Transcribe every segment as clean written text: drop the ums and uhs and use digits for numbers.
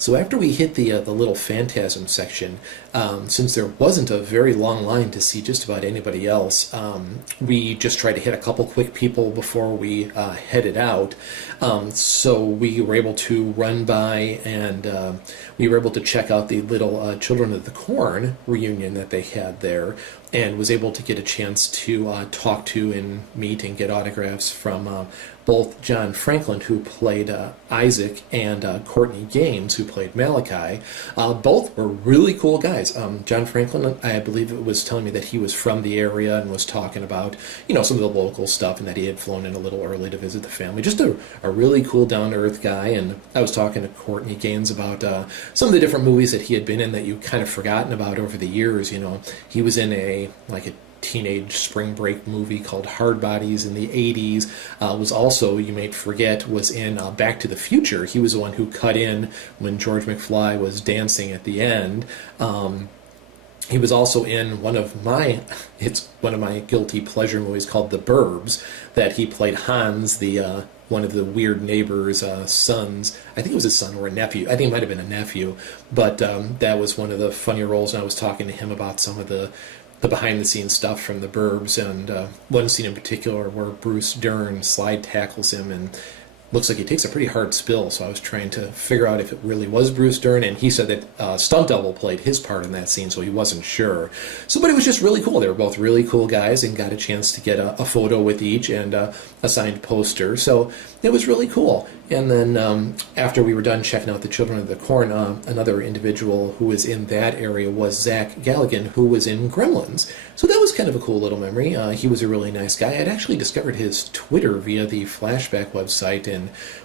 So after we hit the little Phantasm section, since there wasn't a very long line to see just about anybody else, we just tried to hit a couple quick people before we headed out. So we were able to run by and we were able to check out the little Children of the Corn reunion that they had there, and was able to get a chance to talk to and meet and get autographs from both John Franklin, who played Isaac, and Courtney Gaines, who played Malachi. Both were really cool guys. John Franklin, I believe it was telling me that he was from the area and was talking about, some of the local stuff, and that he had flown in a little early to visit the family. Just a really cool, down-to-earth guy. And I was talking to Courtney Gaines about some of the different movies that he had been in that you kind of forgotten about over the years. He was in a teenage spring break movie called Hard Bodies in the 80s. Was also, you may forget, was in Back to the Future. He was the one who cut in when George McFly was dancing at the end. He was also in one of my guilty pleasure movies called The Burbs, that he played Hans, the one of the weird neighbor's sons. I think it was his son or a nephew. I think it might have been a nephew, but that was one of the funnier roles, and I was talking to him about some of the behind-the-scenes stuff from The Burbs, and one scene in particular where Bruce Dern slide tackles him and looks like he takes a pretty hard spill, so I was trying to figure out if it really was Bruce Dern, and he said that stunt double played his part in that scene, so he wasn't sure. But it was just really cool. They were both really cool guys, and got a chance to get a photo with each and a signed poster, so it was really cool. And then after we were done checking out the Children of the Corn, another individual who was in that area was Zach Galligan, who was in Gremlins. So that was kind of a cool little memory. He was a really nice guy. I'd actually discovered his Twitter via the Flashback website, and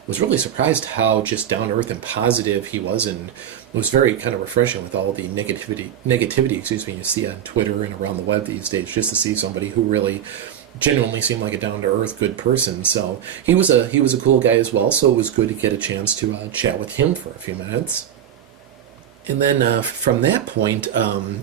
was really surprised how just down-to-earth and positive he was, and it was very kind of refreshing with all the negativity you see on Twitter and around the web these days, just to see somebody who really genuinely seemed like a down-to-earth good person. So he was a cool guy as well, so it was good to get a chance to chat with him for a few minutes. And then from that point,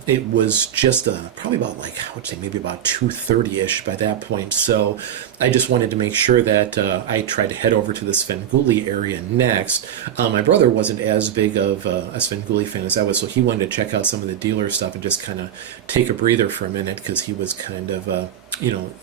it was just probably about I would say maybe about 2:30ish by that point. So I just wanted to make sure that I tried to head over to the Svengoolie area next. My brother wasn't as big of a Svengoolie fan as I was, so he wanted to check out some of the dealer stuff and just kind of take a breather for a minute, because he was kind of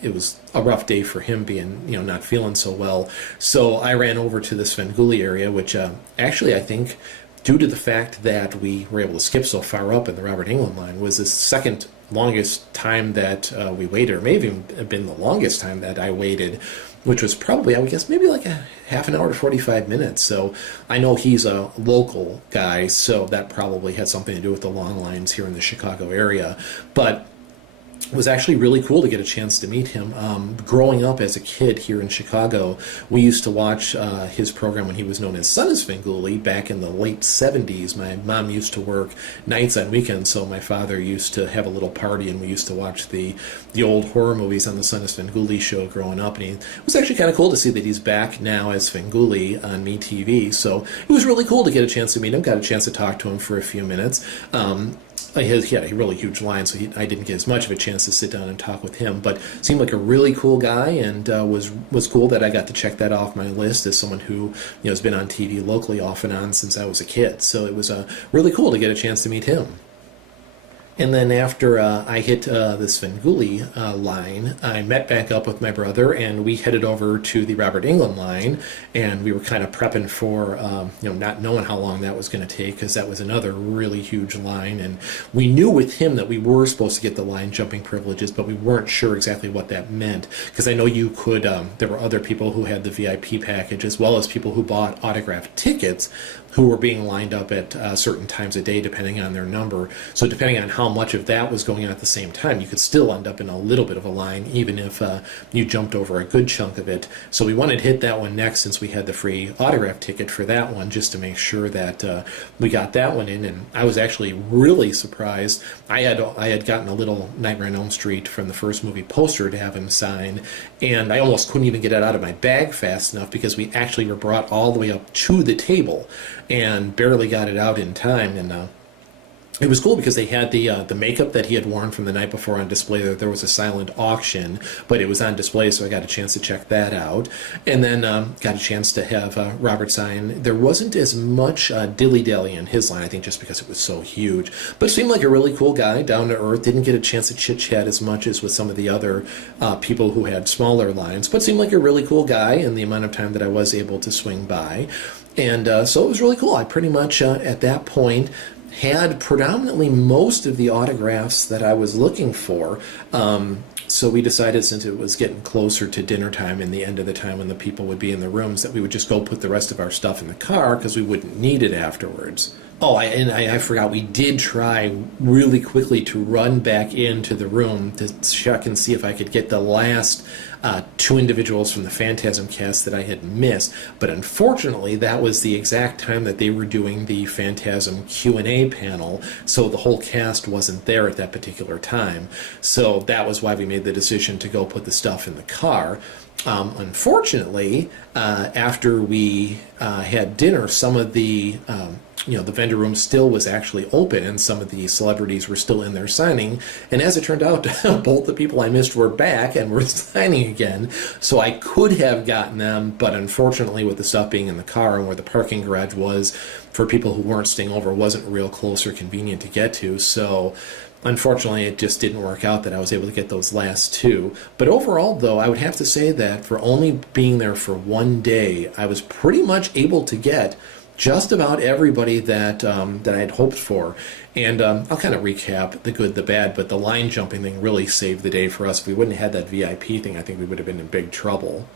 it was a rough day for him, being, not feeling so well. So I ran over to the Svengoolie area, which actually I think, due to the fact that we were able to skip so far up in the Robert Englund line, was the second longest time that we waited, or maybe even been the longest time that I waited, which was probably, I would guess, maybe like a half an hour to 45 minutes. So I know he's a local guy, so that probably had something to do with the long lines here in the Chicago area. But it was actually really cool to get a chance to meet him. Growing up as a kid here in Chicago, we used to watch his program when he was known as Son of Svengoolie back in the late 70s. My mom used to work nights on weekends, so my father used to have a little party, and we used to watch the old horror movies on the Son of Svengoolie show growing up. And it was actually kind of cool to see that he's back now as Svengoolie on MeTV. So it was really cool to get a chance to meet him, got a chance to talk to him for a few minutes. He had a really huge line, so I didn't get as much of a chance to sit down and talk with him, but seemed like a really cool guy, and was cool that I got to check that off my list as someone who has been on TV locally off and on since I was a kid. So it was really cool to get a chance to meet him. And then after I hit the Svengoolie line, I met back up with my brother, and we headed over to the Robert Englund line, and we were kind of prepping for, not knowing how long that was going to take, because that was another really huge line. And we knew with him that we were supposed to get the line jumping privileges, but we weren't sure exactly what that meant, because I know you could, there were other people who had the VIP package, as well as people who bought autographed tickets, who were being lined up at certain times a day depending on their number. So depending on how much of that was going on at the same time, you could still end up in a little bit of a line, even if you jumped over a good chunk of it. So we wanted to hit that one next, since we had the free autograph ticket for that one, just to make sure that we got that one in. And I was actually really surprised. I had gotten a little Nightmare on Elm Street from the first movie poster to have him sign, and I almost couldn't even get it out of my bag fast enough, because we actually were brought all the way up to the table and barely got it out in time. And it was cool because they had the makeup that he had worn from the night before on display. There was a silent auction, but it was on display, so I got a chance to check that out. And then got a chance to have Robert sign. There wasn't as much dilly-dally in his line, I think, just because it was so huge. But seemed like a really cool guy, down to earth. Didn't get a chance to chit-chat as much as with some of the other people who had smaller lines, but seemed like a really cool guy in the amount of time that I was able to swing by. And so it was really cool. I pretty much, at that point, had predominantly most of the autographs that I was looking for. So we decided, since it was getting closer to dinner time and the end of the time when the people would be in the rooms, that we would just go put the rest of our stuff in the car because we wouldn't need it afterwards. Oh, I forgot, we did try really quickly to run back into the room to check and see if I could get the last two individuals from the Phantasm cast that I had missed, but unfortunately that was the exact time that they were doing the Phantasm Q&A panel, so the whole cast wasn't there at that particular time. So that was why we made the decision to go put the stuff in the car. Unfortunately, after we had dinner, some of the the vendor room still was actually open, and some of the celebrities were still in there signing. And as it turned out, both the people I missed were back and were signing again. So I could have gotten them, but unfortunately, with the stuff being in the car and where the parking garage was, for people who weren't staying over, wasn't real close or convenient to get to. So unfortunately, it just didn't work out that I was able to get those last two. But overall, though, I would have to say that for only being there for one day, I was pretty much able to get just about everybody that I had hoped for. And I'll kind of recap the good, the bad, but the line jumping thing really saved the day for us. If we wouldn't have had that VIP thing, I think we would have been in big trouble.